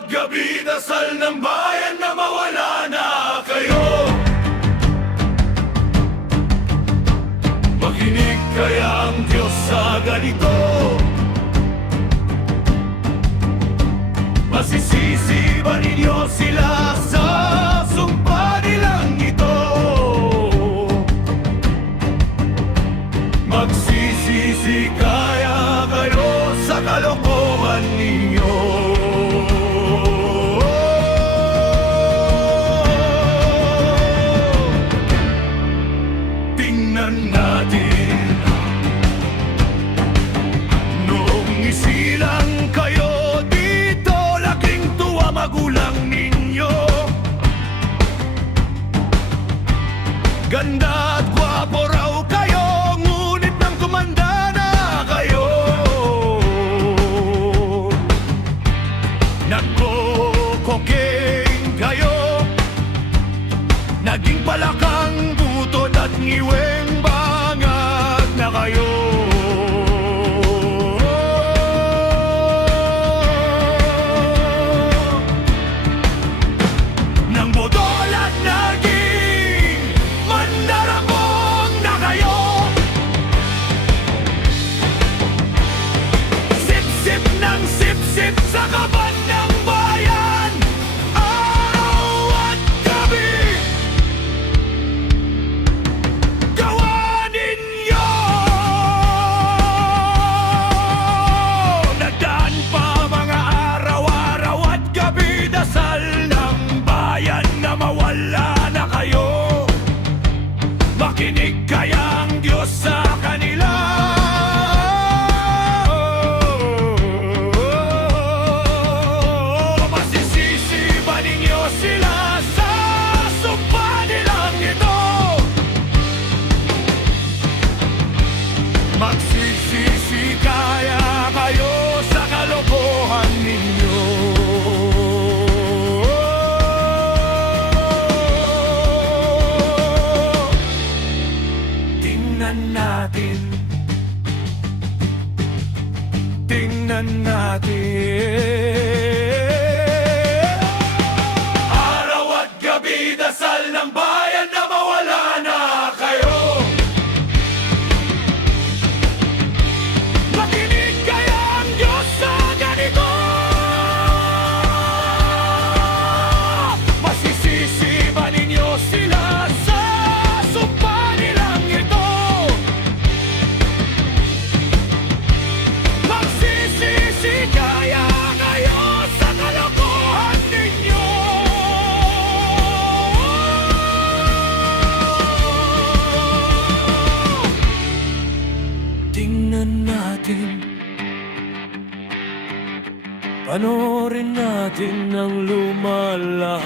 at gabi, dasal ng bayan na mawala na kayo. Makinig kaya ang Diyos sa ganito. Masisisi ba ninyo sila sa sumpa nilang ito? Magsisisi kaya kayo sa kalokohan ninyo. Tingnan natin, noong isilang kayo dito, laking tuwa magulang ninyo. Ganda at gwapo raw kayo, ngunit nang tumanda na kayo, nagko-cocaine kayo, naging palakang butot at ngiweng bangag na kayo. Nang bodol at naging mandarabong na kayo, sip-sip ng sip-sip sa kaban ng bayan, araw at gabi. Gawa ninyo! Nagdaan pa mga araw-araw at gabi, dasal ng bayan na mawala na kayo. Makinig kaya ang Diyos sa kanila. Masisisi ba ninyo sila sa sumpa nilang ito? Magsisisi kaya kayo sa kalokohan ninyo. Tingnan natin, araw at gabi, dasal ng bayan na mawala na kayo. Makinig kaya ang Diyos sa ganito. Masisisi ba ninyo sila sa sumpa nilang ito? Magsisisi kaya kayo sa kalokohan ninyo. Tingnan natin, panoorin natin ang lumalahat.